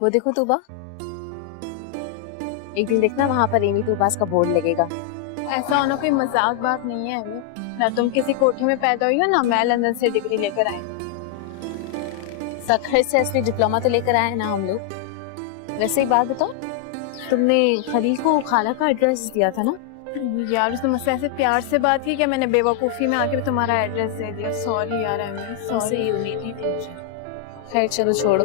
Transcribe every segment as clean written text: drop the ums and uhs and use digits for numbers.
वो देखो तूबा, एक दिन देखना वहाँ पर एमी तूबास का बोर्ड लगेगा। ऐसा होना कोई मजाक बात नहीं है अभी। ना तुम किसी कोठे में पैदा हुई हो, ना मैं लंदन से डिग्री लेकर आई। सखर से असली डिप्लोमा तो लेकर आए ना हम लोग। वैसे एक बात बताओ, तुमने खलील को खाला का एड्रेस दिया था ना? यार उसने मुझसे ऐसे प्यार से बात की कि मैंने बेवकूफी में आके तुम्हारा एड्रेस दे दिया। सॉरी यार, सॉरी, उम्मीद नहीं थी मुझे। खैर चलो छोड़ो।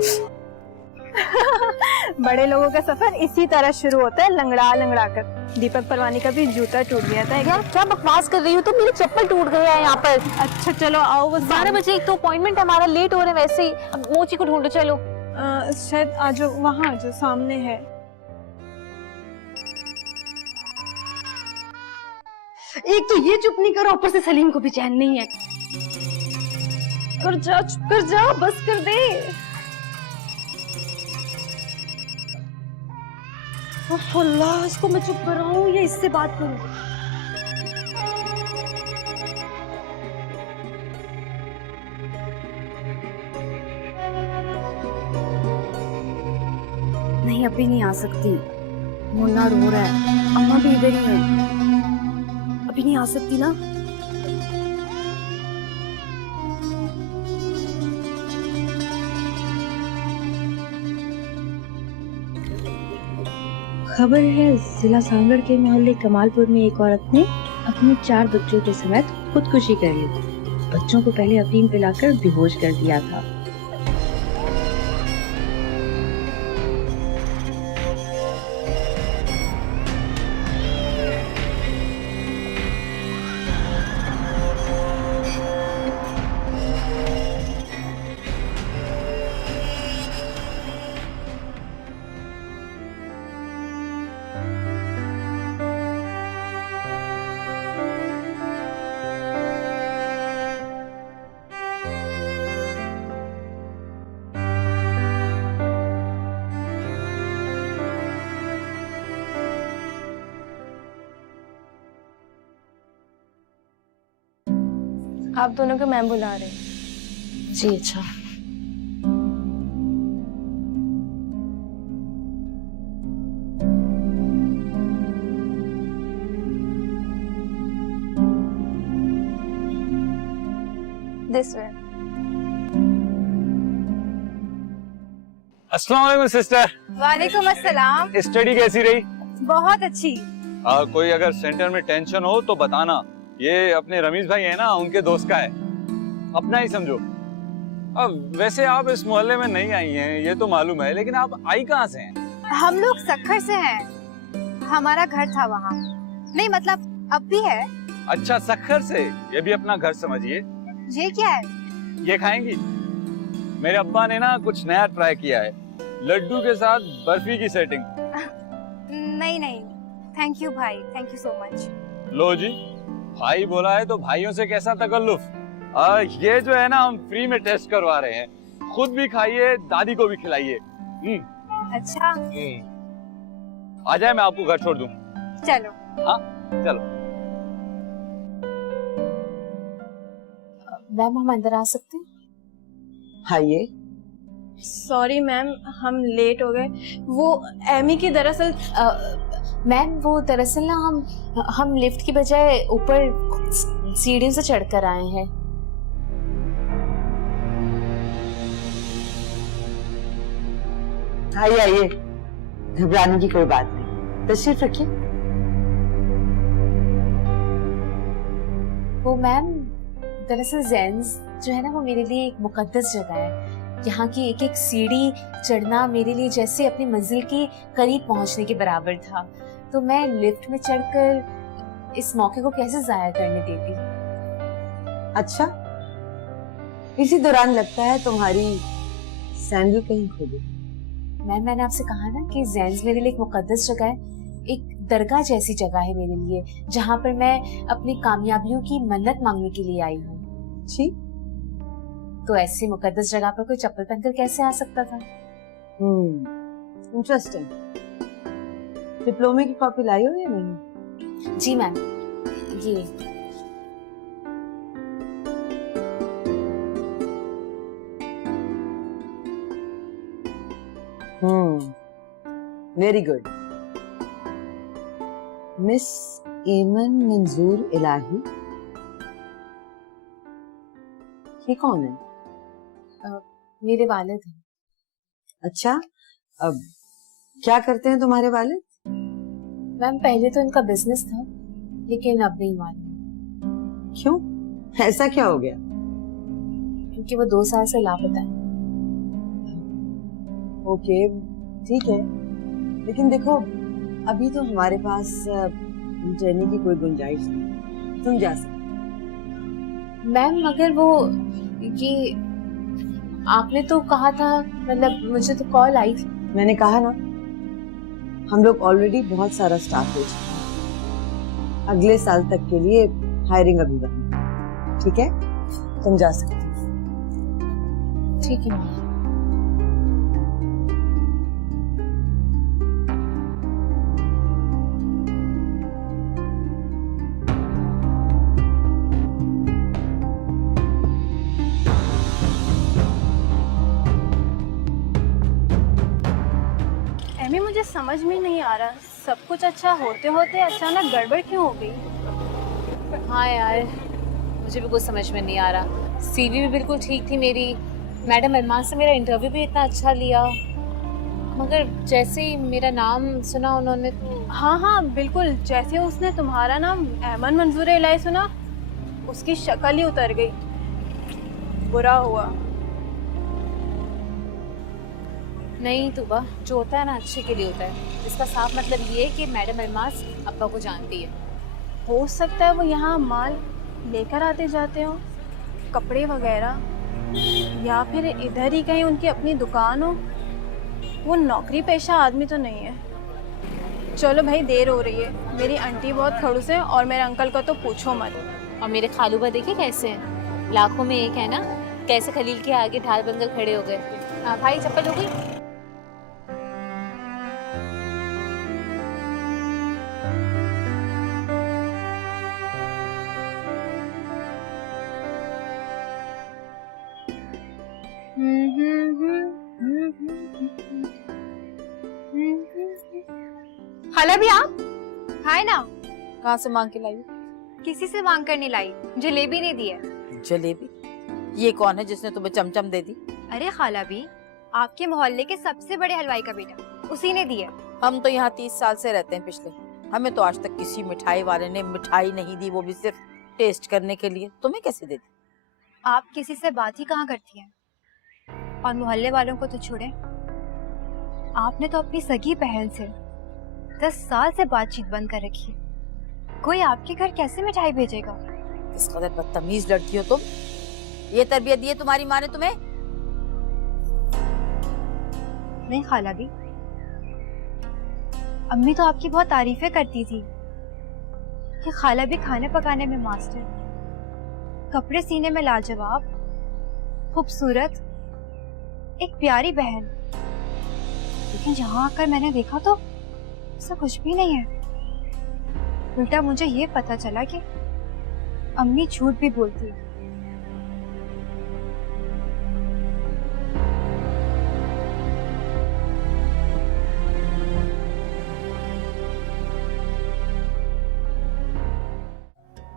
बड़े लोगों का सफर इसी तरह शुरू होता है, लंगड़ा लंगड़ा कर। दीपक परवानी का भी जूता टूट गया था। यार क्या बकवास कर रही हो तुम, मेरी चप्पल टूट गई है यहाँ पर। अच्छा चलो आओ, वो 12 बजे एक तो अपॉइंटमेंट है हमारा, लेट हो रहे वैसे ही। अब मोची को ढूंढो चलो। शायद आज वहाँ जो सामने है। एक तो ये चुप नहीं करो, ऊपर से सलीम को भी चैन नहीं है। कर जा, चुप कर जा, बस कर दे। अल्लाह, इसको मैं चुप कराऊं या इससे बात करूं? नहीं, अभी नहीं आ सकती। मुन्ना रो रहा है, अम्मा भी इधर ही है। अभी नहीं आ सकती ना? खबर है जिला सांगड़ के मोहल्ले कमालपुर में एक औरत ने अपने 4 बच्चों के समेत खुदकुशी कर ली। बच्चों को पहले अफीम पिलाकर बेहोश कर दिया था। आप दोनों को मैम बुला रहे हैं। जी अच्छा। This way. अस्सलाम वालेकुम सिस्टर। वालेकुम अस्सलाम। स्टडी कैसी रही? बहुत अच्छी। कोई अगर सेंटर में टेंशन हो तो बताना। ये अपने रमीज भाई है ना, उनके दोस्त का है, अपना ही समझो। अब वैसे आप इस मोहल्ले में नहीं आई हैं, ये तो मालूम है, लेकिन आप आई कहाँ से हैं? हम लोग सखर से हैं। हमारा घर था वहाँ। नहीं मतलब अब भी है। अच्छा, सखर से। ये भी अपना घर समझिए। ये क्या है? ये खाएंगी? मेरे अब्बा ने ना कुछ नया ट्राई किया है, लड्डू के साथ बर्फी की सेटिंग। नहीं नहीं, थैंक यू भाई, थैंक यू सो मच। लो जी, भाई बोला है तो भाइयों से कैसा तकल्लुफ। ये जो है ना, हम फ्री में टेस्ट करवा रहे हैं। खुद भी खाइए, दादी को भी खिलाइए। अच्छा आ जाए, मैं आपको घर छोड़ दूं। चलो। हाँ चलो। मैम हम अंदर आ सकते हैं? आइए। सॉरी मैम, हम लेट हो गए। वो एमी की दरअसल मैम वो दरअसल ना हम लिफ्ट की बजाय ऊपर सीढ़ियों से चढ़कर आए हैं। आइए आइए, घबराने की कोई बात नहीं, तशरीफ रखिए। वो मैम दरअसल ज़ेन्स जो है ना, वो मेरे लिए एक मुकद्दस जगह है। यहाँ की एक एक सीढ़ी चढ़ना मेरे लिए जैसे अपनी मंजिल के करीब पहुँचने के बराबर था। तो मैं लिफ्ट में चढ़कर इस मौके को कैसे जाया करने देती। अच्छा, इसी दौरान लगता है तुम्हारी सैंडल कहीं खो गई। मैम मैंने आपसे कहा ना कि ज़ेन्स मेरे लिए एक मुकद्दस जगह है, एक दरगाह जैसी जगह है मेरे लिए, जहाँ पर मैं अपनी कामयाबियों की मन्नत मांगने के लिए आई हूँ। जी, तो ऐसी मुकद्दस जगह पर कोई चप्पल पहनकर कैसे आ सकता था? इंटरेस्टिंग। डिप्लोमे की कॉपी लाई हो या नहीं? जी मैम, ये वेरी गुड। मिस एमन मंजूर इलाही, ये कौन है? मेरे वालिद हैं। अच्छा, अब क्या करते हैं तुम्हारे वालिद? मैम पहले तो इनका बिजनेस था, लेकिन अब नहीं मालूम। क्यों, ऐसा क्या हो गया? क्योंकि वो 2 साल से लापता है। ओके, ठीक है, लेकिन देखो अभी तो हमारे पास जाने की कोई गुंजाइश नहीं, तुम जा सकते। मैम मगर वो ये आपने तो कहा था, मतलब मुझे तो कॉल आई थी। मैंने कहा ना, हम लोग ऑलरेडी बहुत सारा स्टाफ ले चुके हैं, अगले साल तक के लिए हायरिंग अभी बंद है, ठीक है, तुम जा सकते हो। ठीक है मैम। एमी मुझे समझ में नहीं आ रहा, सब कुछ अच्छा होते होते अचानक गड़बड़ क्यों हो गई? हाँ यार, मुझे भी कुछ समझ में नहीं आ रहा। सीवी भी बिल्कुल ठीक थी मेरी, मैडम अरमान से मेरा इंटरव्यू भी इतना अच्छा लिया, मगर जैसे ही मेरा नाम सुना उन्होंने तो हाँ हाँ बिल्कुल, जैसे उसने तुम्हारा नाम एमन मंजूर इलाही सुना, उसकी शक्ल ही उतर गई। बुरा हुआ। नहीं तुबा, जो होता है ना अच्छे के लिए होता है। इसका साफ मतलब ये है कि मैडम अरमास अब्बा को जानती है। हो सकता है वो यहाँ माल लेकर आते जाते हो, कपड़े वगैरह, या फिर इधर ही कहीं उनकी अपनी दुकान हो। वो नौकरी पेशा आदमी तो नहीं है। चलो भाई, देर हो रही है, मेरी आंटी बहुत खड़ूस है और मेरे अंकल को तो पूछो मत। और मेरे खालूबा देखे कैसे हैं, लाखों में एक है ना, कैसे खलील के आगे ढाल बनकर खड़े हो गए। भाई चप्पल हो गई? हाला भी आप खाए ना। कहाँ से मांग के लाई? किसी से मांग कर नहीं लाई, जलेबी ने दी है। जलेबी? ये कौन है जिसने तुम्हें चमचम दे दी? अरे खाला भी, आपके मोहल्ले के सबसे बड़े हलवाई का बेटा, उसी ने दी है। हम तो यहाँ 30 साल से रहते हैं पिछले, हमें तो आज तक किसी मिठाई वाले ने मिठाई नहीं दी, वो भी सिर्फ टेस्ट करने के लिए। तुम्हें कैसे दे दी? आप किसी से बात ही कहाँ करती हैं, और मोहल्ले वालों को तो छोड़े, आपने तो अपनी सगी बहन से 10 साल से बातचीत बंद कर रखी है। कोई आपके घर कैसे मिठाई भेजेगा? इस कदर बदतमीज लड़की हो तुम। ये तरबियत दी है तुम्हारी माँ ने तुम्हें? नहीं खाला भी, अम्मी तो आपकी बहुत तारीफें करती थी कि खाला भी खाने पकाने में मास्टर, कपड़े सीने में लाजवाब, खूबसूरत, एक प्यारी बहन। लेकिन जहाँ आकर मैंने देखा तो ऐसा कुछ भी नहीं है। उल्टा मुझे ये पता चला कि अम्मी झूठ भी बोलती है।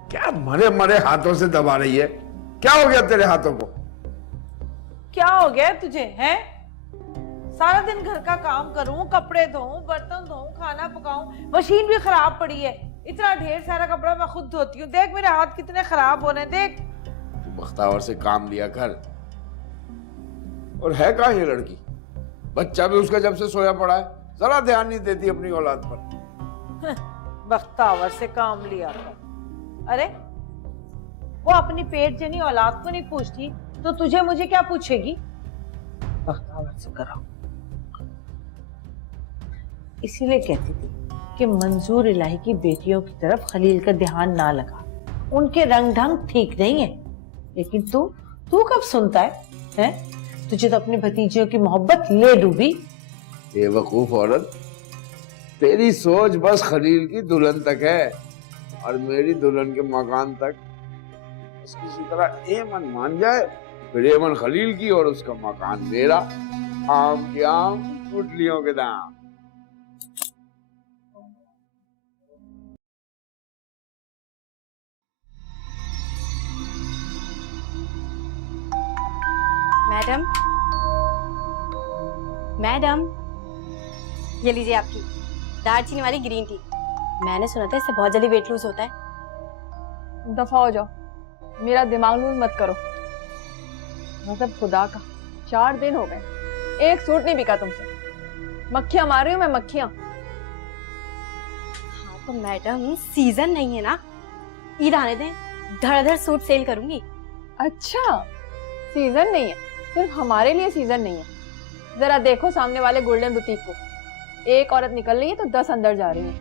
क्या मरे मरे हाथों से दबा रही है? क्या हो गया तेरे हाथों को? क्या हो गया तुझे हैं? सारा दिन घर का काम करूं, कपड़े धोऊं, बर्तन धोऊं, खाना पकाऊं, मशीन भी खराब पड़ी है। इतना ढेर सारा कपड़ा मैं खुद धोती हूँ, देख मेरे हाथ कितने खराब हो रहे हैं, देख। तू बख्तावर से काम लिया कर। और है कहाँ ये लड़की? बच्चा भी उसका जब से सोया पड़ा है, जरा ध्यान नहीं देती अपनी औलाद पर। बख्तावर से काम लिया कर। अरे वो अपनी पेट जनी औलाद को नहीं पूछती तो तुझे मुझे क्या पूछेगी? बख्तावर से कराओ। इसीलिए कहती थी कि मंजूर इलाही की बेटियों की तरफ खलील का ध्यान ना लगा, उनके रंग ढंग ठीक नहीं है। लेकिन तू कब सुनता है? तुझे तो अपनी भतीजियों की मोहब्बत ले डूबी। बेवकूफ औरत, तेरी सोच बस खलील की दुल्हन तक है और मेरी दुल्हन के मकान तक। बस किसी तरह एमन मान जाए, फिर एमन खलील की और उसका मकान मेरा। आम के आम, गुठलियों के दाम। मैडम, मैडम, ये लीजिए आपकी दालचीनी वाली ग्रीन टी। मैंने सुना था इससे बहुत जल्दी वेट लूज होता है। दफा हो जाओ, मेरा दिमाग लूज मत करो। मतलब खुदा का 4 दिन हो गए, एक सूट नहीं बिका तुमसे। मक्खियां मार रही हूँ मैं, मक्खियां। हाँ तो मैडम सीजन नहीं है ना, ईद आने दें, धड़ाधड़ सूट सेल करूंगी। अच्छा, सीजन नहीं है, सिर्फ हमारे लिए सीजन नहीं है। जरा देखो सामने वाले गोल्डन बुटीक को, एक औरत निकल रही है तो 10 अंदर जा रही है।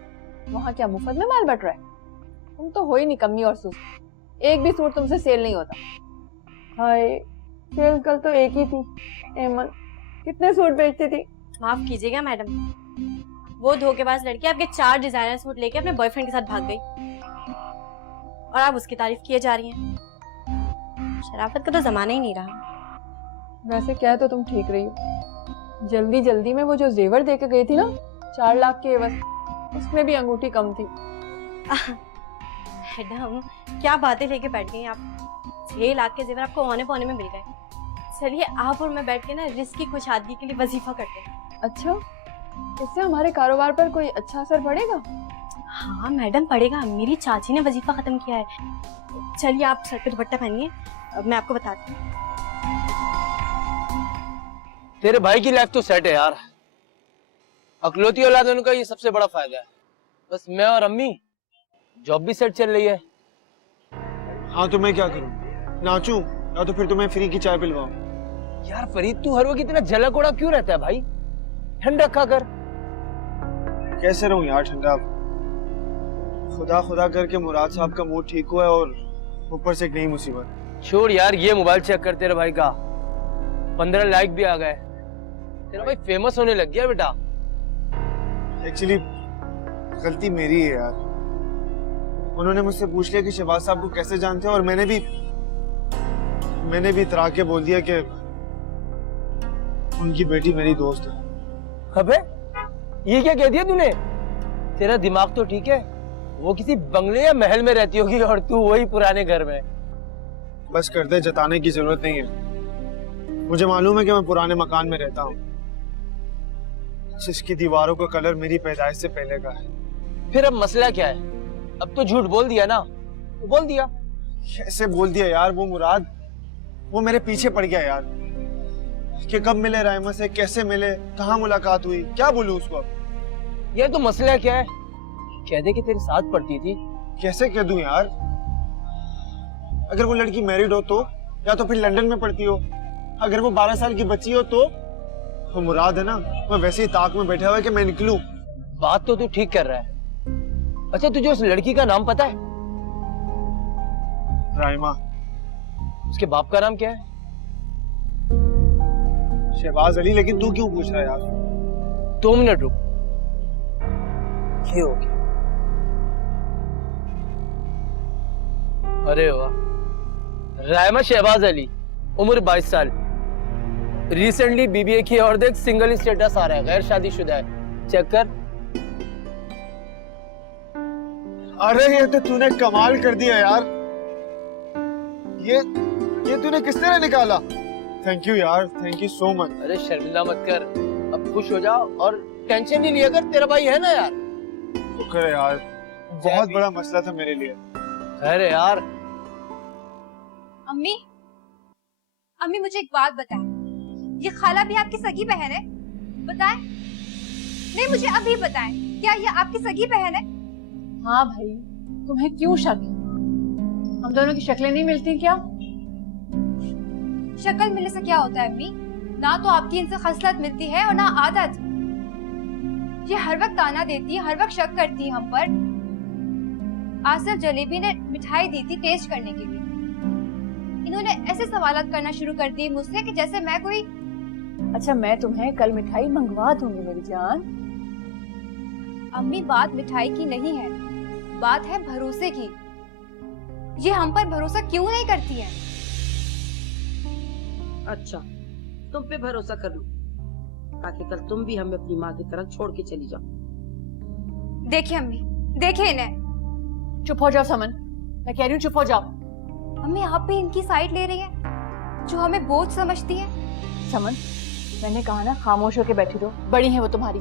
वहाँ क्या मुफ्त में माल बट रहा है? तुम तो हो ही निकम्मी और सुस्त, एक भी सूट तुमसे सेल नहीं होता। हाय, सेल कल तो एक ही थी। एमन कितने सूट बेचती थी? माफ कीजिएगा मैडम, वो धोखेबाज लड़की आपके 4 डिजाइनर सूट लेके अपने बॉयफ्रेंड के साथ भाग गई और आप उसकी तारीफ किए जा रही हैं। शराफत का तो जमाना ही नहीं रहा। वैसे क्या तो तुम ठीक रही हो। जल्दी जल्दी में वो जो जेवर दे के गई थी ना, 4 लाख के एवज, उसमें भी अंगूठी कम थी। मैडम क्या बातें लेके बैठ गई आप। 6 लाख के जेवर आपको औने पौने में मिल गए। चलिए आप और मैं बैठ के ना रिस्क की खुशहादगी के लिए वजीफा करते हैं। अच्छा, इससे हमारे कारोबार पर कोई अच्छा असर पड़ेगा? हाँ मैडम पड़ेगा, मेरी चाची ने वजीफा खत्म किया है। चलिए आप सर पे दुपट्टा पहनिए, मैं आपको बताती हूँ। तेरे भाई की लाइफ तो सेट है यार। अकलौती औलाद होने का ये सबसे बड़ा फायदा है। बस मैं और अम्मी, जॉब भी सेट चल रही है। हाँ तो मैं क्या करूं? नाचूं या तो फिर तुम्हें फ्री की चाय पिलवाऊं? यार फरीद, तू हर वक्त इतना जला कोड़ा क्यों रहता है भाई? ठंड रखा कर। कैसे रहूं यार ठंडा? खुदा खुदा करके मुराद साहब का मूड ठीक हुआ है और ऊपर से एक नई मुसीबत। छोड़ यार, ये मोबाइल चेक कर तेरे भाई का। 15 लाइक भी आ गए। तेरा भाई फेमस होने लग गया बेटा। एक्चुअली गलती मेरी है यार। उन्होंने मुझसे पूछ लिया कि शहबाज साहब को कैसे जानते हो, और मैंने भी इतरा के बोल दिया कि उनकी बेटी मेरी दोस्त है। अबे ये क्या कह दिया तूने? तेरा दिमाग तो ठीक है, वो किसी बंगले या महल में रहती होगी और तू वही पुराने घर में। बस कर दे, जताने की जरूरत नहीं है। मुझे मालूम है कि मैं पुराने मकान में रहता हूँ, जिसकी दीवारों का कलर मेरी पैदाइश से पहले का है। फिर अब मसला क्या है? अब तो झूठ बोल दिया ना, तो बोल दिया। कैसे बोल दिया यार? वो मुराद, वो मेरे पीछे पड़ गया यार कि कब मिले राइमा से, कैसे मिले, कहाँ मुलाकात हुई, क्या बोलूं उसको? यार तो मसला क्या है? कह दे कि तेरे साथ पढ़ती थी। कैसे कह दूं यार? अगर वो लड़की मैरिड हो तो, या तो फिर लंदन में पढ़ती हो। अगर वो 12 साल की बच्ची हो तो मुराद है ना, मैं वैसे ही ताक में बैठा हुआ है कि मैं निकलूं। बात तो तू ठीक कर रहा है। अच्छा तुझे उस लड़की का नाम पता है? राइमा। उसके बाप का नाम क्या है? शहबाज अली। लेकिन तू क्यों पूछ रहा है यार? 2 मिनट रुक। ये हो गया। अरे वाह, राइमा शहबाज अली, उम्र 22 साल, रिसेंटली बीबीए की और देख सिंगल स्टेटस आ रहा है, गैर शादीशुदा है। चेक कर। अरे ये तो तूने कमाल कर दिया यार। ये तूने किस तरह निकाला? थैंक यू यार, थैंक यू सो मच। अरे शर्मिंदा मत कर, अब खुश हो जा और टेंशन नहीं लिया कर, तेरा भाई है ना यार। शुक्र है यार, बहुत बड़ा मसला था मेरे लिए। अरे यार। अम्मी, अम्मी मुझे एक बात बताएं, ये खाला भी आपकी सगी बहन है? बताएं। नहीं मुझे अभी बताएं, क्या ये आपकी सगी बहन है? हाँ भाई, तुम्हें क्यों शक है? हम दोनों की शक्लें नहीं मिलती क्या? शक्ल मिलने से क्या होता है अम्मी? ना तो आपकी इनसे खसलत मिलती है और ना आदत। ये हर वक्त ताना देती है, हर वक्त शक करती है हम पर। आज सिर्फ जलेबी ने मिठाई दी थी टेस्ट करने के लिए। इन्होंने ऐसे सवालात करना शुरू कर दिए मुझसे कि जैसे मैं कोई। अच्छा मैं तुम्हें कल मिठाई मंगवा दूंगी मेरी जान। अम्मी बात मिठाई की नहीं है, बात है भरोसे की। ये हम पर भरोसा क्यों नहीं करती है? अच्छा तुम पे भरोसा कर लो, ताकि कल तुम भी हमें अपनी माँ की तरह छोड़ के चली जाओ। देखिए अम्मी, देखिए इन्हें। चुप हो जाओ समन, मैं कह रही हूँ चुप हो जाओ। अम्मी आप भी इनकी साइड ले रही हैं, जो हमें बोझ समझती है। समन, मैंने कहा ना खामोश होके बैठी रहो, बड़ी है वो तुम्हारी।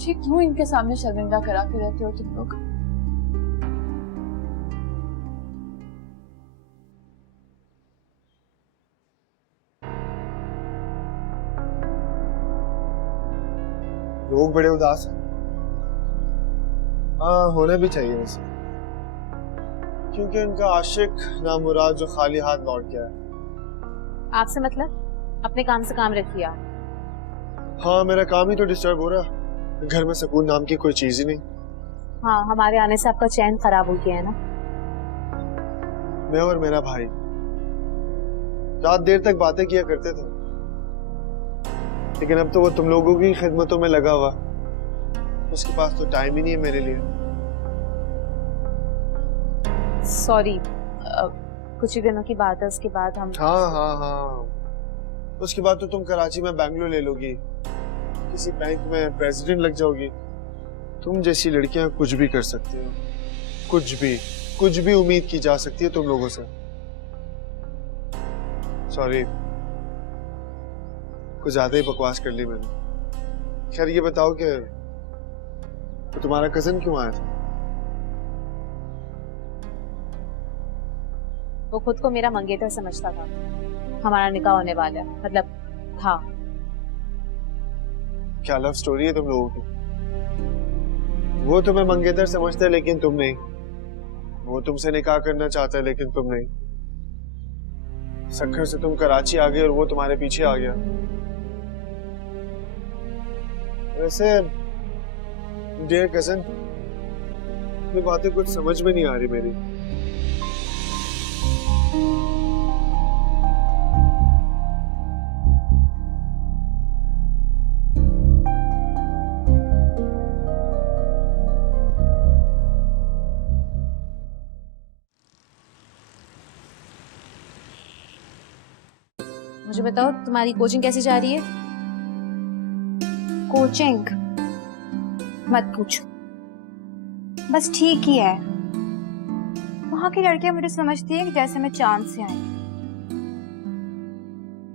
ये क्यों इनके सामने शर्मिंदा कराते रहते हो तुम लोग? लोग बड़े उदास हैं। हाँ, होने भी चाहिए वैसे, क्योंकि उनका आशिक नामुराद जो खाली हाथ लौट गया है। आपसे मतलब? अपने काम से काम रखिए आप। हाँ, मेरा काम ही तो डिस्टर्ब हो रहा है। घर में सुकून नाम की कोई चीज ही नहीं। हाँ, हमारे आने से आपका चैन खराब हो गया है ना। मैं और मेरा भाई रात देर तक बातें किया करते थे, लेकिन अब तो वो तुम लोगों की खिदमतों में लगा हुआ। उसके पास तो टाइम ही नहीं है मेरे लिए। सॉरी, कुछ ही दिनों की बात है, उसके बाद हम। हाँ, उसके बाद तो तुम कराची में बैंगलोर ले लोगी, किसी बैंक में प्रेसिडेंट लग जाओगी। तुम जैसी लड़कियां कुछ भी कर सकती हो, कुछ भी उम्मीद की जा सकती है तुम लोगों से। सॉरी, कुछ ज्यादा ही बकवास कर ली मैंने। खैर ये बताओ कि तो तुम्हारा कजन क्यों आया था? वो खुद को मेरा मंगेतर समझता था। हमारा निकाह होने वाला है, मतलब था। क्या लव स्टोरी है तुम लोगों की? वो तुम्हें मंगेतर समझता है लेकिन तुम नहीं। वो तुमसे निकाह करना चाहता है लेकिन तुम नहीं। सक्खर से तुम कराची आ गए और वो तुम्हारे पीछे आ गया। वैसे डियर कजन, ये बातें कुछ समझ में नहीं आ रही मेरी। मुझे बताओ, तुम्हारी कोचिंग कैसी जा रही है? कोचिंग मत पूछो, बस ठीक ही है। वहाँ की लड़कियां मुझे समझती है कि जैसे मैं चांद से आई।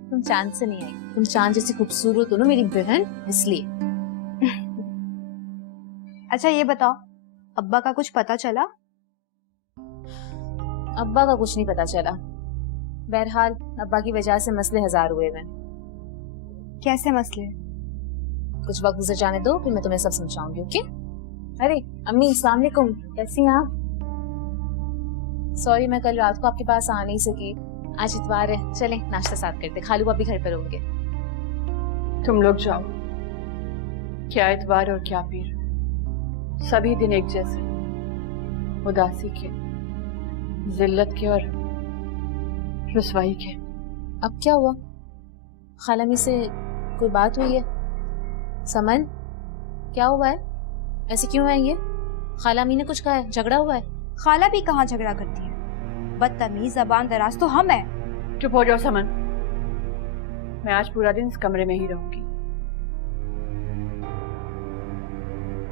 तुम चांद से नहीं आई, तुम चांद जैसी खूबसूरत हो ना मेरी बहन, इसलिए। अच्छा ये बताओ, अब्बा का कुछ पता चला? अब्बा का कुछ नहीं पता चला। बहरहाल अब्बा की वजह से मसले हजार हुए हैं। कैसे मसले? कुछ वक्त गुजर जाने दो, फिर मैं तुम्हें सब समझाऊंगी, ओके? अरे अम्मी, अस्सलाम वालेकुम, कैसी हैं आप? सॉरी मैं कल रात को आपके पास आ नहीं सकी। आज इतवार है, चलें नाश्ता साथ करते। खालू आप भी घर पर होंगे। तुम लोग जाओ, क्या इतवार और क्या पीर, सभी दिन एक जैसे, उदासी के, जिल्लत के और रुसवाई के। अब क्या हुआ? खालामी से कोई बात हुई है? समन, क्या हुआ है? ऐसे क्यों है ये? खालामी ने कुछ कहा है? झगड़ा हुआ है? खाला भी कहाँ झगड़ा करती है, बदतमीज जबान दराज तो हम हैं। चुप हो जाओ समन, मैं आज पूरा दिन इस कमरे में ही रहूंगी।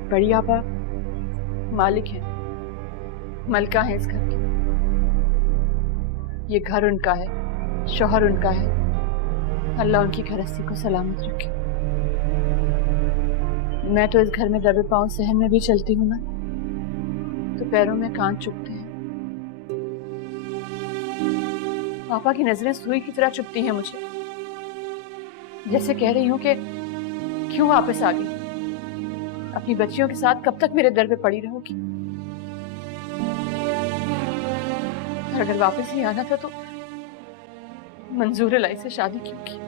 बड़ी आपा मालिक है, मलका है इस घर की। ये घर उनका है, शौहर उनका है। अल्लाह उनकी गृहस्थी को सलामत रखे। मैं तो इस घर में दबे पांव सहन में भी चलती हूँ ना, तो पैरों में कांच चुभते हैं। पापा की नजरें सुई की तरह चुभती हैं मुझे, जैसे कह रही हूँ कि क्यों वापस आ गई? अपनी बच्चियों के साथ कब तक मेरे दर पे पड़ी रहोगी? और अगर वापस ही आना था तो मंजूर लाई से शादी क्यों की?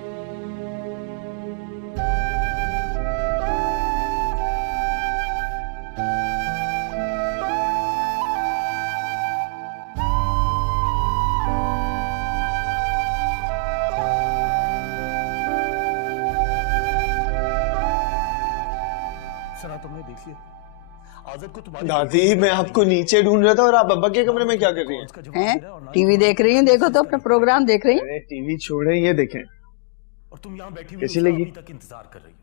तुमने देख लिया? दादी, मैं आपको नीचे ढूंढ रहा था और आप अब्बा के कमरे में क्या कर रही हैं? टीवी देख रही हूँ, देखो तो अपना प्रोग्राम देख रही हूँ। अरे टीवी छोड़े, ये देखें। और तुम यहाँ बैठी कैसी लगी? तक इंतजार कर रही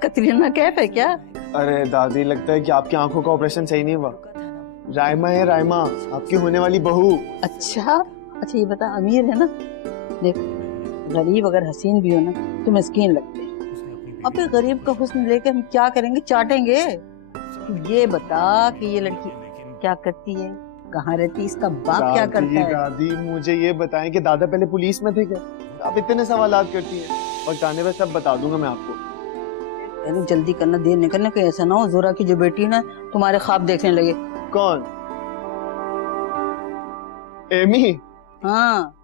कतरीना कैफ है क्या? अरे दादी, लगता है कि आपकी आंखों का ऑपरेशन सही नहीं हुआ। रायमा है, रायमा आपकी होने वाली बहू। अच्छा अच्छा, ये बता, अमीर है ना? देख, गरीब अगर हसीन भी हो ना तो मिस्कीन लगते हैं। अबे गरीब का हुस्न लेके हम क्या करेंगे, चाटेंगे? ये बता कि ये लड़की क्या करती है, कहाँ रहती है, इसका बाप क्या करता है? दादी मुझे ये बताएं कि दादा पहले पुलिस में थे क्या? आप इतने सवालात करती हैं और जाने में सब बता दूंगा मैं आपको। अरे जल्दी करना, देर नहीं करना, कहीं ऐसा ना हो जोरा की जो बेटी ना तुम्हारे ख्वाब देखने लगे। कौन? एमी? हाँ।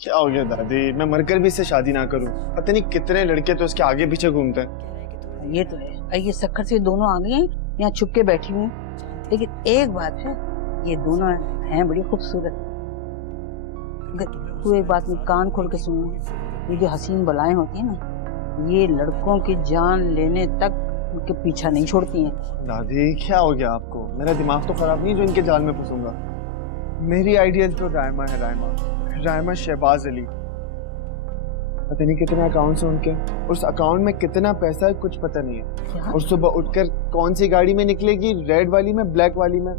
क्या हो गया दादी, मैं मरकर भी इससे शादी ना करूं? पता नहीं कितने लड़के तो उसके आगे पीछे घूमते हैं। ये तो है, ये शक्कर से दोनों आ गए हैं, यहाँ छुप के बैठी हुई। लेकिन एक बात है, ये दोनों हैं बड़ी खूबसूरत। तू एक बात में कान खोल के सुन, ये जो हसीन बलाएं होती है ना, ये लड़कों की जान लेने तक उनके पीछा नहीं छोड़ती हैं। दादी क्या हो गया आपको? मेरा दिमाग तो खराब नहीं जो इनके जाल में फंसूंगा। मेरी आइडिया तो रायमा है, रायमा शहबाज अली। पता नहीं कितने अकाउंट्स हैं उनके, उस अकाउंट में कितना पैसा है कुछ पता नहीं है। और सुबह उठकर कौन सी गाड़ी में निकलेगी, रेड वाली में, ब्लैक वाली में?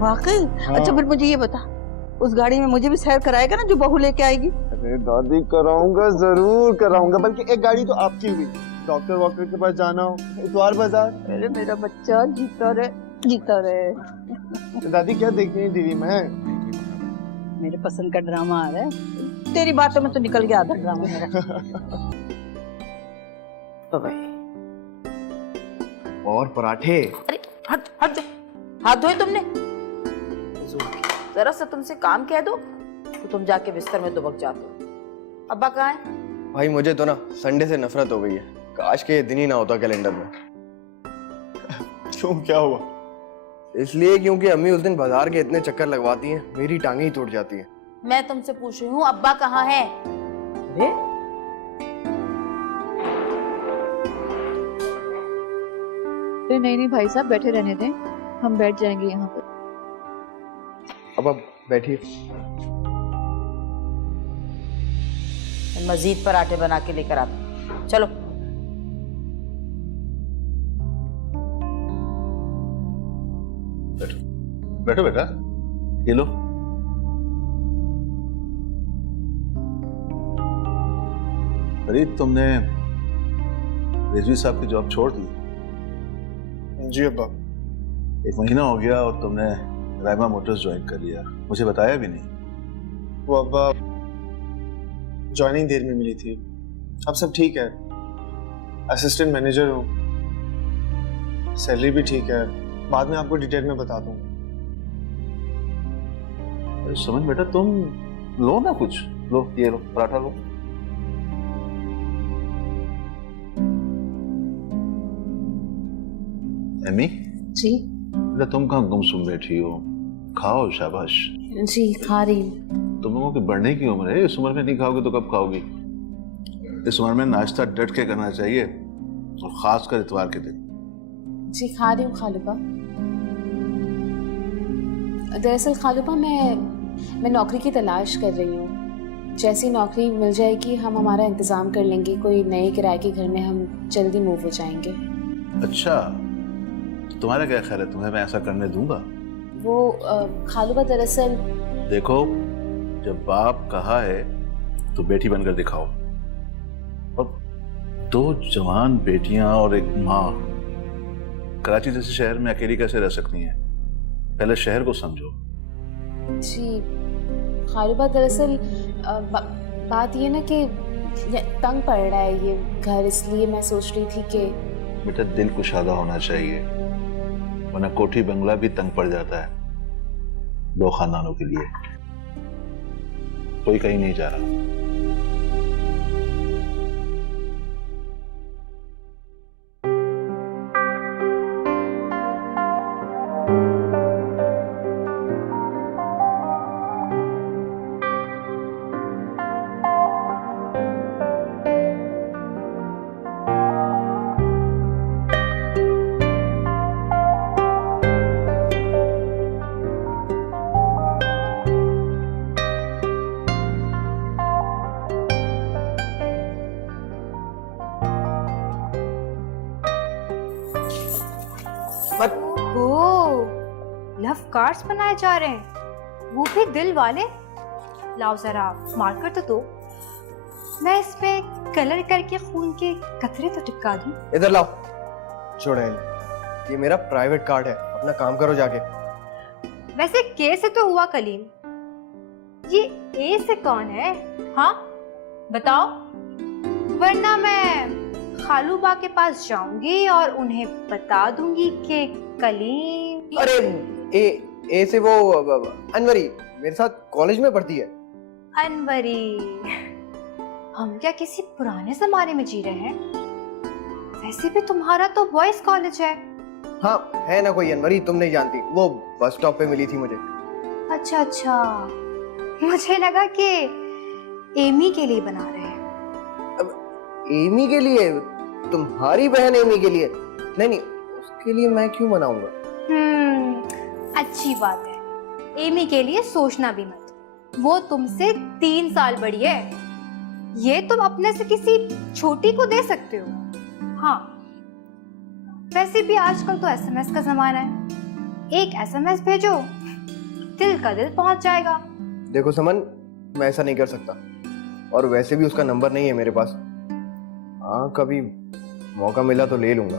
वाकई? हाँ। अच्छा फिर मुझे ये बता, उस गाड़ी में मुझे भी सैर कराएगा ना जो बहू लेके आएगी? अरे दादी कराऊंगा, जरूर कराऊंगा। बल्कि एक गाड़ी तो आपकी हुई, डॉक्टर वॉक्टर के पास जाना हो, इतवार बाजार। अरे मेरा बच्चा जीता रहे, जीता रहे। दादी क्या देख रही है टीवी में? मेरे पसंद का ड्रामा आ रहा है। तेरी बातों में तो निकल गया आधा ड्रामा मेरा। तो भाई, और पराठे। अरे हट हट, हाथ धोए तुमने? जरा सा तुमसे काम कह दो तो तुम जाके बिस्तर में दुबक जाते हो। अब्बा कहाँ है? भाई मुझे तो ना संडे से नफरत हो गई है। काश के ये दिन ही ना होता कैलेंडर में। क्यों, क्या हुआ? इसलिए क्योंकि अम्मी उस दिन बाजार के इतने चक्कर लगवाती हैं, मेरी टांगे ही टूट जाती हैं। मैं तुमसे पूछ रही हूँ अब्बा कहाँ है? नहीं भाई साहब, बैठे रहने दें, हम बैठ जाएंगे यहाँ पर। अब आप बैठिए। मजीद पराठे बना के लेकर आते हैं। चलो। बैठो बैठो बेटा, ये लो। फरीद, तुमने रिजवी साहब की जॉब छोड़ दी? जी अब्बा। 1 महीना हो गया और तुमने रायमा मोटर्स ज्वाइन कर लिया, मुझे बताया भी नहीं। वो अब्बा ज्वाइनिंग देर में मिली थी, अब सब ठीक है। असिस्टेंट मैनेजर हूँ, सैलरी भी ठीक है। बाद में आपको डिटेल में बता दूंगा। समझ बेटा, तुम लो ना कुछ, लो ये लो पराठा लो। एमी जी बेटा, तुम कहाँ गुमसुम बैठी हो? खाओ, शाबाश। जी खा रही हूँ। तुम लोगों की बढ़ने की उम्र है, इस उम्र में नहीं खाओगे तो कब खाओगी? इस उम्र में नाश्ता डट के करना चाहिए, और खासकर इतवार के दिन। जी खा रही हूँ खालूबा। दरअसल खालूबा मैं नौकरी की तलाश कर रही हूँ। जैसी नौकरी मिल जाएगी हम हमारा इंतजाम कर लेंगे, कोई नए किराए के घर में हम जल्दी मूव हो जाएंगे। अच्छा, तुम्हारा क्या ख्याल है, तुम्हें मैं ऐसा करने दूंगा? वो खालूबा दरअसल देखो, जब बाप कहा है तो बेटी बनकर दिखाओ। अब 2 जवान बेटियां और एक माँ कराची जैसे शहर में अकेली कैसे रह सकती हैं? पहले शहर को समझो। जी खालूबा दरअसल बात ये ना कि तंग पड़ रहा है ये घर, इसलिए मैं सोच रही थी कि बेटा दिल कुशादा होना चाहिए, वरना कोठी बंगला भी तंग पड़ जाता है 2 खानदानों के लिए। कोई कहीं नहीं जा रहा। लव कार्ड्स बनाए जा रहे हैं, वो भी दिल वाले। लाओ जरा मार्कर तो दो, मैं इस पे कलर करके खून के कतरे तो चिपका दूं। इधर लाओ चुड़ैल, ये मेरा प्राइवेट कार्ड है, अपना काम करो जाके। वैसे के से तो हुआ कलीम, ये ए से कौन है? हाँ बताओ, वरना मैं खालू बा के पास जाऊंगी और उन्हें बता दूंगी कि कलीम। अरे ए से वो अनवरी मेरे साथ कॉलेज में पढ़ती है। अनवरी, हम क्या किसी पुराने जमाने में जी रहे हैं? वैसे भी तुम्हारा तो बॉयज कॉलेज है। हाँ है ना कोई अनवरी, तुम नहीं जानती, वो बस स्टॉप पे मिली थी मुझे। अच्छा अच्छा, मुझे लगा कि एमी के लिए बना रहे हैं। एमी के लिए? तुम्हारी बहन एमी के लिए? नहीं नहीं, उसके लिए मैं क्यों बनाऊंगा? अच्छी बात है, एमी के लिए सोचना भी मत, वो तुमसे 3 साल बड़ी है, ये तुम अपने से किसी छोटी को दे सकते हो। हाँ वैसे भी आजकल तो एसएमएस का जमाना है, एक एसएमएस भेजो, दिल का दिल पहुंच जाएगा। देखो समन, मैं ऐसा नहीं कर सकता, और वैसे भी उसका नंबर नहीं है मेरे पास। हाँ कभी मौका मिला तो ले लूंगा।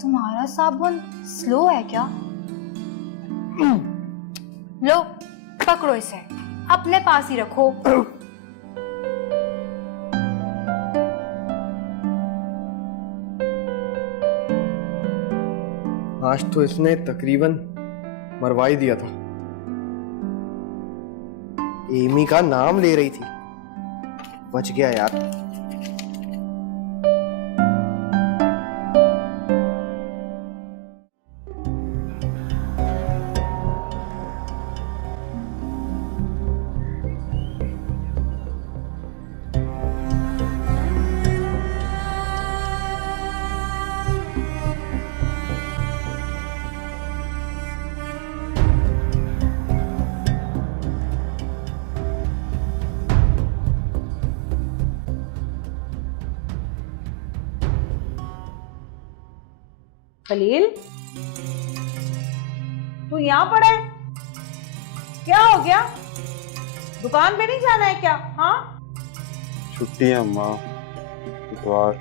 तुम्हारा साबुन स्लो है क्या? लो पकड़ो इसे, अपने पास ही रखो। आज तो इसने तकरीबन मरवा ही दिया था। एमी का नाम ले रही थी, बच गया यार। खलील, तू यहाँ पड़ा है? क्या हो गया? दुकान पे नहीं जाना है क्या? हाँ छुट्टी है अम्मा, इतवार।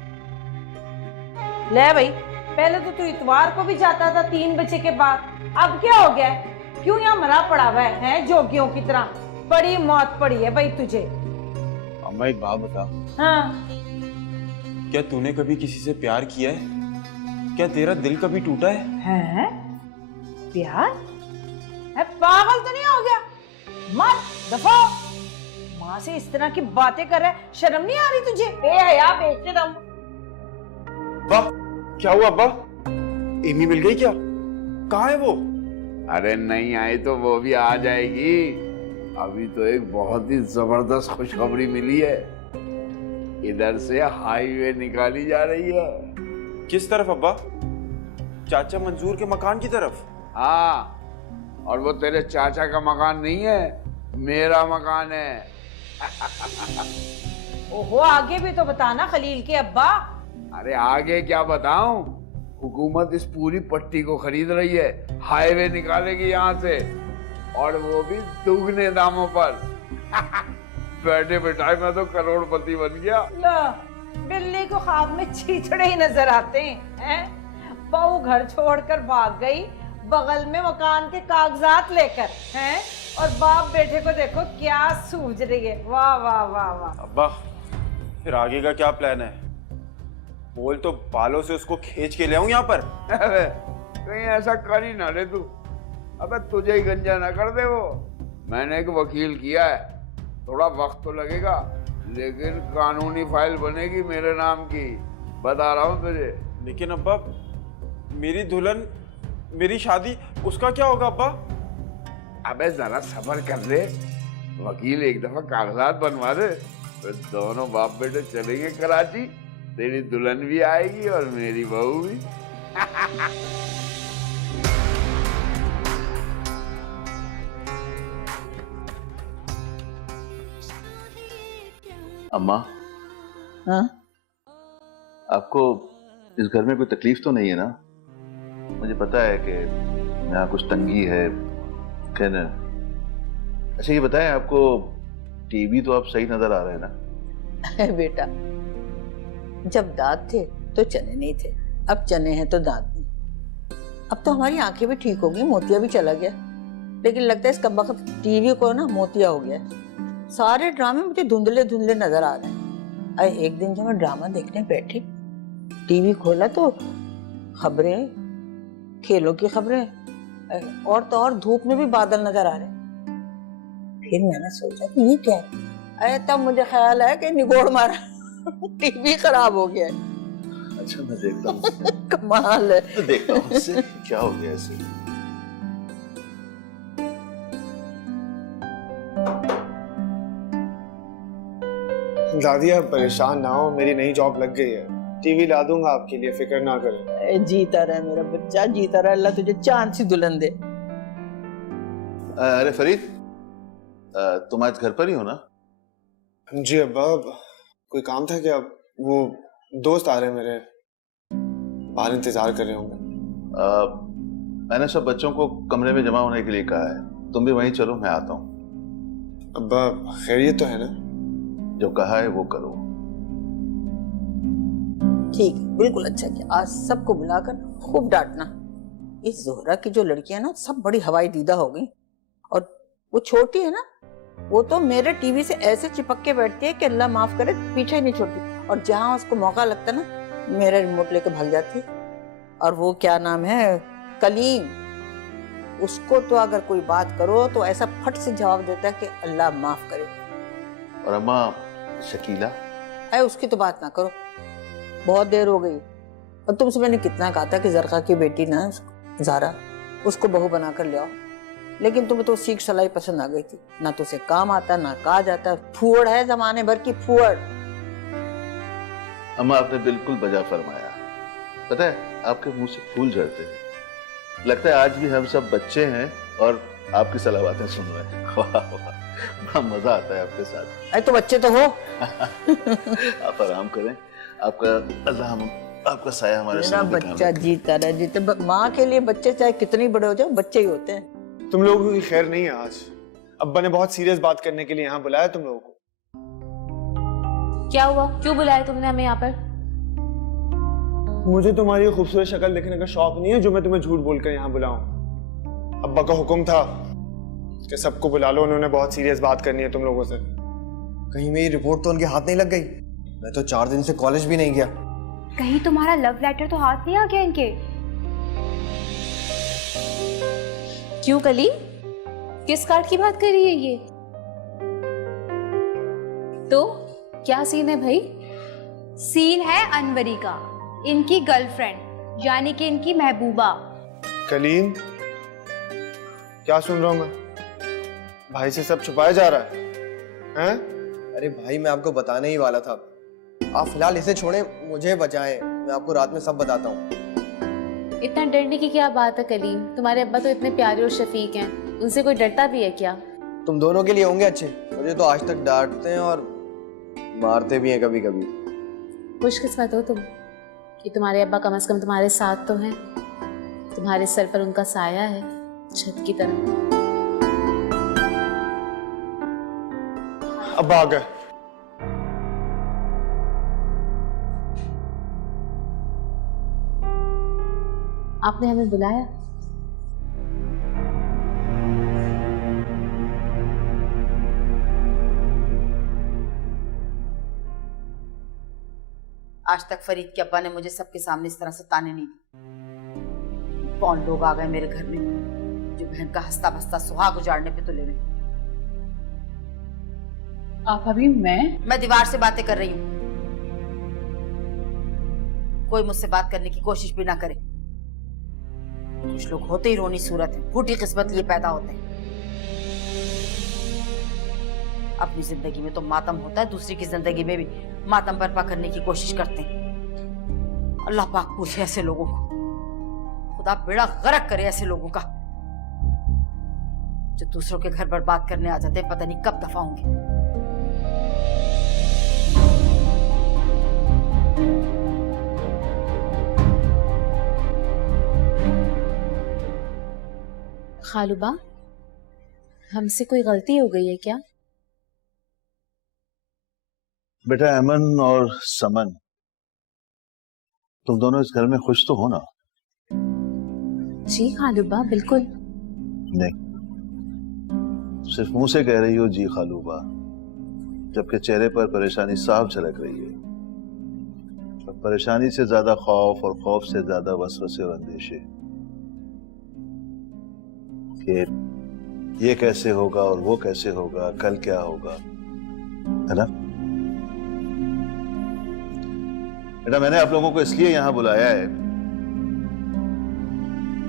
ले भाई, पहले तो तू इतवार को भी जाता था 3 बजे के बाद, अब क्या हो गया है? क्यों यहाँ मरा पड़ा हुआ है जोगियों की तरह? बड़ी मौत पड़ी है भाई तुझे। अम्मा एक बात बता, हाँ क्या तूने कभी किसी से प्यार किया है? क्या तेरा दिल कभी टूटा है? हैं? प्यार? है पागल तो नहीं हो गया? मत दफा, माँ से इस तरह की बातें कर रहा है, शर्म नहीं आ रही तुझे? बेहया बेशरम। अब्बा क्या हुआ अब्बा? एमी मिल गई क्या? कहाँ है वो? अरे नहीं आई तो वो भी आ जाएगी। अभी तो एक बहुत ही जबरदस्त खुशखबरी मिली है, इधर से हाईवे निकाली जा रही है। किस तरफ अब्बा? चाचा मंजूर के मकान की तरफ? हाँ, और वो तेरे चाचा का मकान नहीं है, मेरा मकान है। ओहो, आगे भी तो बताना खलील के अब्बा। अरे आगे क्या बताऊं, हुकूमत इस पूरी पट्टी को खरीद रही है, हाईवे निकालेगी यहाँ से, और वो भी दुगने दामों पर। बैठे बैठाए मैं तो करोड़पति बन गया। ला, बिल्ली को ख्वाब में चीचड़े ही नजर आते हैं। बहू घर छोड़कर भाग गई बगल में मकान के कागजात लेकर, हैं? और बाप बेटे को देखो क्या सूझ रही है। वाह वाह वाह वाह। अब्बा फिर आगे का क्या प्लान है? बोल तो बालों से उसको खींच के ले आऊं यहाँ पर। कहीं ऐसा कर ही ना ले तू, अबे तुझे ही गंजा ना कर दे वो। मैंने एक वकील किया है, थोड़ा वक्त तो लगेगा, लेकिन कानूनी फाइल बनेगी मेरे नाम की, बता रहा हूँ तुझे। लेकिन अब्बा मेरी दुल्हन, मेरी शादी, उसका क्या होगा अब्बा? अबे जरा सब्र कर ले, वकील एक दफा कागजात बनवा दे, फिर दोनों बाप बेटे चलेंगे कराची, तेरी दुल्हन भी आएगी और मेरी बहू भी। अम्मा, हाँ आपको इस घर में कोई तकलीफ तो नहीं है ना? मुझे पता है कि यहाँ कुछ तंगी है, कहना। अच्छा ये बताएं, आपको टीवी तो आप सही नजर आ रहे हैं ना? बेटा, जब दांत थे तो चने नहीं थे, अब चने हैं तो दांत नहीं। अब तो हमारी आंखें भी ठीक हो गई, मोतिया भी चला गया, लेकिन लगता है इस कमबख्त टीवी को ना मोतिया हो गया। सारे ड्रामे मुझे धुंधले धुंधले नजर आ रहे हैं। अरे एक दिन जब मैं ड्रामा देखने बैठी, टीवी खोला तो खबरें, खेलों की खबरें, और तो और धूप में भी बादल नजर आ रहे। फिर मैंने सोचा कि ये क्या है। अरे तब मुझे ख्याल है कि निगोड़ मारा टीवी खराब हो गया है। अच्छा मैं देखता हूँ। कमाल है। मैं देखता हूँ इससे क्या हो गया ऐसे। दादी आप परेशान ना हो, मेरी नई जॉब लग गई है, टीवी ला दूंगा आपके लिए, फिक्र ना करें। जीता रहे मेरा बच्चा, जीता रहे, अल्लाह तुझे चांद सी दुल्हन दे। अरे फरीद, तुम आज घर पर ही हो ना? जी अब्बा, कोई काम था क्या? वो दोस्त आ रहे हैं मेरे, बाहर इंतजार कर रहे होंगे। मैंने सब बच्चों को कमरे में जमा होने के लिए कहा है, तुम भी वहीं चलो, मैं आता हूँ। अब्बा खैरियत तो है ना? जो कहा है वो करो। ठीक, बिल्कुल अच्छा किया। आज सबको बुलाकर खूब डांटना। इस जोहरा की जो लड़कियां ना सब बड़ी हवाई दीदा हो गई, और वो छोटी है ना, वो तो मेरे टीवी से ऐसे चिपक के बैठती है कि अल्लाह माफ करे पीछे ही नहीं छोड़ती, और जहां उसको मौका लगता ना मेरा रिमोट लेके भाग जाती है। और वो क्या नाम है, कलीम, उसको तो अगर कोई बात करो तो ऐसा फट से जवाब देता है कि अल्लाह माफ करे। और अम्मा शकीला, अरे उसकी तो बात ना करो, बहुत देर हो गई। और तुमसे मैंने कितना कहा था कि जरका की बेटी ना ज़ारा, उसको बहू बना कर ले आओ, लेकिन तुम्हें तो सीख सलाई पसंद आ गई थी। ना तो उसे काम आता ना कहा जाता, फूड़ है जमाने भर की फूड़। अम्मा आपने बिल्कुल बजा फरमाया। पता है आपके मुंह से फूल झड़ते हैं, लगता है आज भी हम सब बच्चे हैं और आपकी सलावातें सुन रहे हैं। वाह वाह, बड़ा मजा आता है आपके साथ। अरे तो बच्चे तो हो। आप आराम करें, आपका अल्लाह आपका साया हमारे मेरा बच्चा जीता रहे, जीते। माँ के लिए बच्चे चाहे कितने बड़े हो जाए, बच्चे ही होते हैं। तुम लोगों की खैर नहीं है आज, अब्बा ने बहुत सीरियस बात करने के लिए यहाँ बुलाया तुम लोगों को। क्या हुआ, क्यों बुलाया तुमने हमें यहाँ पर? मुझे तुम्हारी खूबसूरत शक्ल देखने का शौक नहीं है जो मैं तुम्हें झूठ बोलकर यहाँ बुलाऊं। अब्बा का हुक्म था कि सबको बुला लो, उन्होंने बहुत सीरियस बात करनी है तुम लोगों से। कहीं मेरी रिपोर्ट तो उनके हाथ नहीं लग गई? मैं तो 4 दिन से कॉलेज भी नहीं गया। कहीं तुम्हारा लव लेटर तो हाथ नहीं आ गया इनके? क्यों कली, किस कार्ड की बात कर रही है ये? तो क्या सीन है भाई? सीन है अनवरी का, इनकी गर्लफ्रेंड, यानी कि इनकी महबूबा। कलीन, क्या सुन रहा हूँ मैं? भाई से सब छुपाया जा रहा है? अरे भाई मैं आपको बताने ही वाला था, आप फिलहाल इसे छोड़ें, मुझे बचाएं, मैं आपको रात में सब बताता हूँ। इतना डरने की क्या बात है कलीम, तुम्हारे अब्बा तो इतने प्यारे और शफीक हैं, उनसे कोई डरता भी है क्या? तुम दोनों के लिए होंगे अच्छे, मुझे तो आज तक डांटते हैं और मारते भी हैं कभी कभी। खुशकिस्मत हो तुम कि तुम्हारे अब्बा कम से कम तुम्हारे साथ तो हैं, तुम्हारे सर पर उनका साया है छत की तरह। अब्बा आ गए। आपने हमें बुलाया? आज तक फरीद के अब्बा ने मुझे सबके सामने इस तरह से ताने नहीं दिए। कौन लोग आ गए मेरे घर में जो बहन का हंसता बसता सुहाग उजाड़ने पे तुले हुए। आप अभी मैं दीवार से बातें कर रही हूँ, कोई मुझसे बात करने की कोशिश भी ना करे। कुछ लोग होते ही रोनी सूरत है, फूटी किस्मत लिए पैदा होते हैं। अपनी जिंदगी में तो मातम होता है, दूसरी की जिंदगी में भी मातम बर्पा करने की कोशिश करते हैं। अल्लाह पाक पूछे ऐसे लोगों को, खुदा बेड़ा गर्क करे ऐसे लोगों का जो दूसरों के घर बर्बाद करने आ जाते हैं, पता नहीं कब दफा होंगे। खालूबा, हमसे कोई गलती हो गई है क्या? बेटा अमन और समन, तुम दोनों इस घर में खुश तो हो ना? जी खालूबा, बिल्कुल। नहीं, सिर्फ मुंह से कह रही हो जी खालूबा, जबकि चेहरे पर परेशानी साफ झलक रही है। और परेशानी से ज्यादा खौफ और खौफ से ज्यादा वसवसे और अंदेशे। ये कैसे होगा और वो कैसे होगा, कल क्या होगा, है ना? बेटा मैंने आप लोगों को इसलिए यहां बुलाया है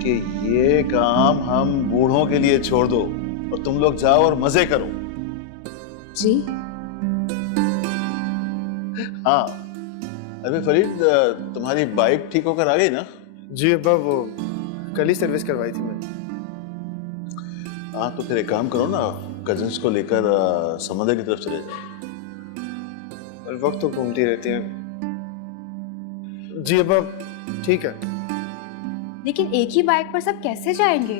कि ये काम हम बूढ़ों के लिए छोड़ दो और तुम लोग जाओ और मजे करो। जी हाँ, अरे फरीद, तुम्हारी बाइक ठीक होकर आ गई ना? जी अब्बा, वो कल ही सर्विस करवाई थी मैंने। हाँ, तो फिर एक काम करो ना, कजिन्स को लेकर समंदर की तरफ चले जाओ। हर वक्त तो घूमती रहती है। जी अब्बा, ठीक है। लेकिन एक ही बाइक पर सब कैसे जाएंगे?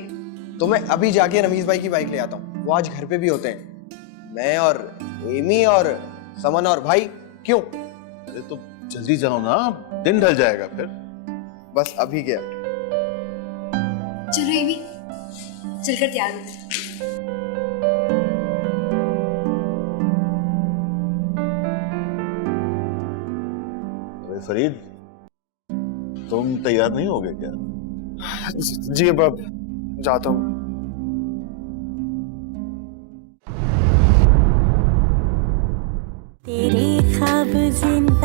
तो मैं अभी जाके रमीज भाई की बाइक ले आता हूँ, वो आज घर पे भी होते हैं। मैं और एमी और समन और भाई। क्यों? अरे तो जल्दी जाओ ना, दिन ढल जाएगा फिर। बस अभी गया। चलो एमी, चलकर तैयार हो। अरे फरीद, तुम तैयार नहीं होगे क्या? जी अब्बा, जाता हूँ। तेरे ख्वाब जिंदगी